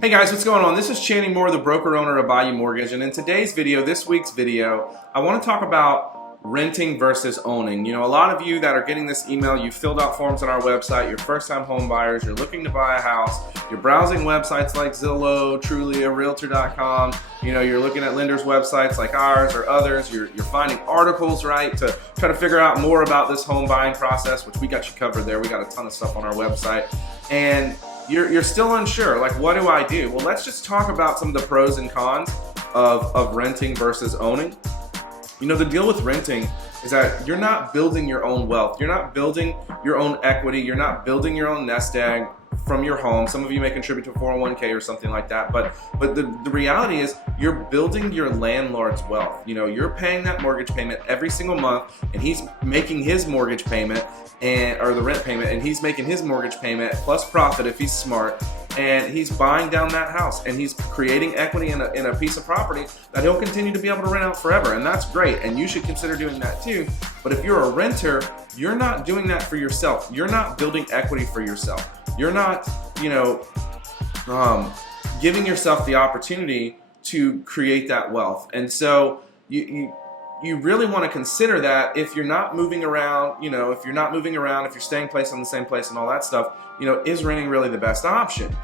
Hey guys, what's going on? This is Channing Moore, the broker owner of Bayou Mortgage, and in today's video, this week's video, I want to talk about renting versus owning. You know, a lot of you that are getting this email, you filled out forms on our website, you're first-time home buyers, you're looking to buy a house, you're browsing websites like Zillow, Trulia, Realtor.com, you know, you're looking at lenders' websites like ours or others, you're finding articles, right, to try to figure out more about this home buying process, which we got you covered there. We got a ton of stuff on our website, and you're still unsure, like, what do I do? Well, let's just talk about some of the pros and cons of renting versus owning. You know, the deal with renting is that you're not building your own wealth. You're not building your own equity. You're not building your own nest egg from your home. Some of you may contribute to a 401k or something like that, but the reality is you're building your landlord's wealth. You know, you're paying that mortgage payment every single month, and he's making his mortgage payment or the rent payment, and he's making his mortgage payment plus profit if he's smart, and he's buying down that house, and he's creating equity in a piece of property that he'll continue to be able to rent out forever, and that's great, and you should consider doing that too. But if you're a renter, you're not doing that for yourself. You're not building equity for yourself. You're not, you know, giving yourself the opportunity to create that wealth. And so you really want to consider that if you're not moving around, you know, if you're staying placed on the same place and all that stuff, you know, is renting really the best option?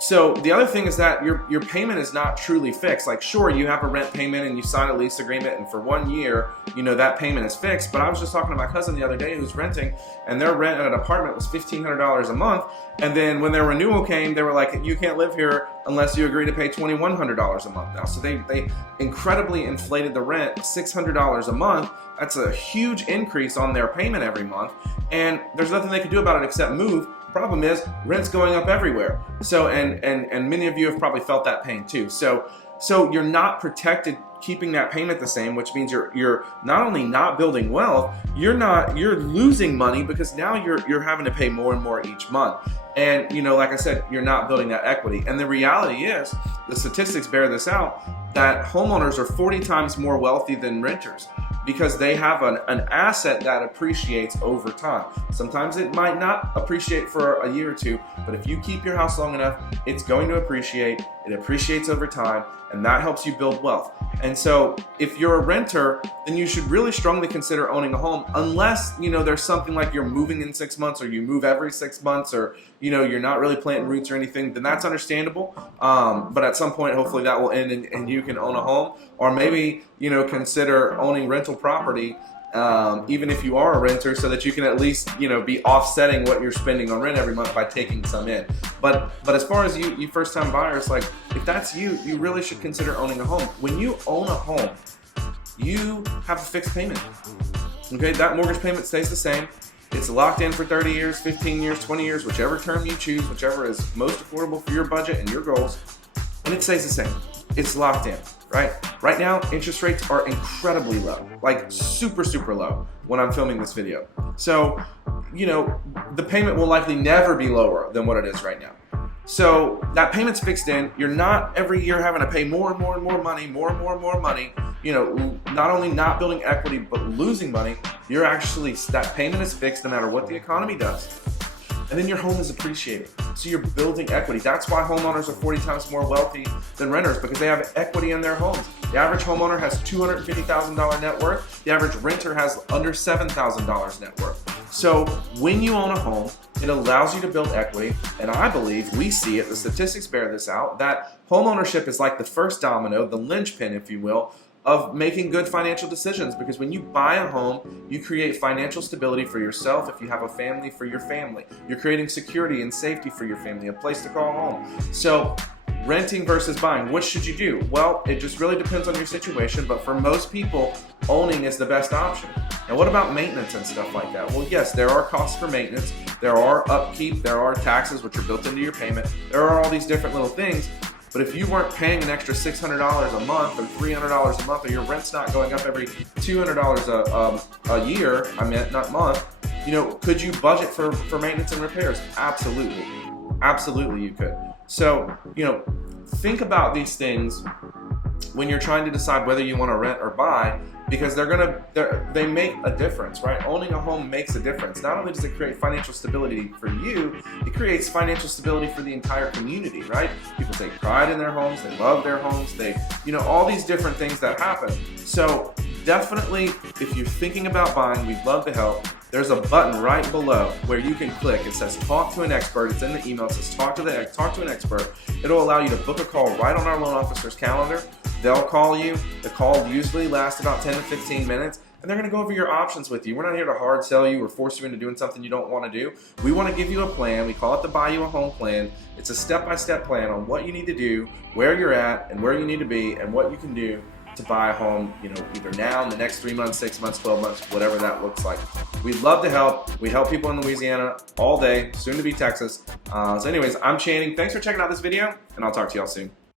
So the other thing is that your payment is not truly fixed. Like, sure, you have a rent payment and you sign a lease agreement, and for 1 year, you know, that payment is fixed. But I was just talking to my cousin the other day who's renting, and their rent at an apartment was $1,500 a month. And then when their renewal came, they were like, you can't live here unless you agree to pay $2,100 a month now. So they incredibly inflated the rent, $600 a month. That's a huge increase on their payment every month. And there's nothing they can do about it except move. Problem is, rent's going up everywhere. So, and many of you have probably felt that pain too. So you're not protected keeping that payment the same, which means you're not only not building wealth, you're losing money because now you're having to pay more and more each month. And, you know, like I said, you're not building that equity. And the reality is, the statistics bear this out, that homeowners are 40 times more wealthy than renters because they have an asset that appreciates over time. Sometimes it might not appreciate for a year or two, but if you keep your house long enough, it's going to appreciate. It appreciates over time, and that helps you build wealth. And so if you're a renter, then you should really strongly consider owning a home, unless, you know, there's something like you're moving in 6 months, or you move every 6 months, or, you know, you're not really planting roots or anything, then that's understandable. But at some point, hopefully that will end and you can own a home, or maybe, you know, consider owning rental property, even if you are a renter, so that you can at least, you know, be offsetting what you're spending on rent every month by taking some in. But as far as you first-time buyers, like, if that's you really should consider owning a home. When you own a home, you have a fixed payment. Okay, that mortgage payment stays the same. It's locked in for 30 years, 15 years, 20 years, whichever term you choose, whichever is most affordable for your budget and your goals, and it stays the same. It's locked in, right? Right now, interest rates are incredibly low, like super, super low when I'm filming this video. So, you know, the payment will likely never be lower than what it is right now. So that payment's fixed in. You're not every year having to pay more and more and more money, more and more and more money. You know, not only not building equity, but losing money. You're actually, that payment is fixed no matter what the economy does. And then your home is appreciating. So you're building equity. That's why homeowners are 40 times more wealthy than renters, because they have equity in their homes. The average homeowner has $250,000 net worth. The average renter has under $7,000 net worth. So when you own a home, it allows you to build equity. And I believe, we see it, the statistics bear this out, that home ownership is like the first domino, the linchpin, if you will, of making good financial decisions. Because when you buy a home, you create financial stability for yourself. If you have a family, for your family. You're creating security and safety for your family, a place to call home. So renting versus buying, what should you do? Well, it just really depends on your situation, but for most people, owning is the best option. And what about maintenance and stuff like that? Well, yes, there are costs for maintenance. There are upkeep. There are taxes, which are built into your payment. There are all these different little things. But if you weren't paying an extra $600 a month or $300 a month, or your rent's not going up every $200 a year, not month, you know, could you budget for maintenance and repairs? Absolutely. Absolutely you could. So, you know, think about these things when you're trying to decide whether you want to rent or buy, because they make a difference, right? Owning a home makes a difference. Not only does it create financial stability for you, it creates financial stability for the entire community, right? People take pride in their homes, they love their homes, all these different things that happen. So definitely, if you're thinking about buying, we'd love to help. There's a button right below where you can click. It says talk to an expert. It's in the email. It says talk to an expert. It'll allow you to book a call right on our loan officer's calendar. They'll call you. The call usually lasts about 10 to 15 minutes, and they're going to go over your options with you. We're not here to hard sell you or force you into doing something you don't want to do. We want to give you a plan. We call it the Buy You a Home Plan. It's a step-by-step plan on what you need to do, where you're at, and where you need to be, and what you can do to buy a home, either now, in the next 3 months, 6 months, 12 months, whatever that looks like. We'd love to help. We help people in Louisiana all day, soon to be Texas. So anyways, I'm Channing. Thanks for checking out this video, and I'll talk to y'all soon.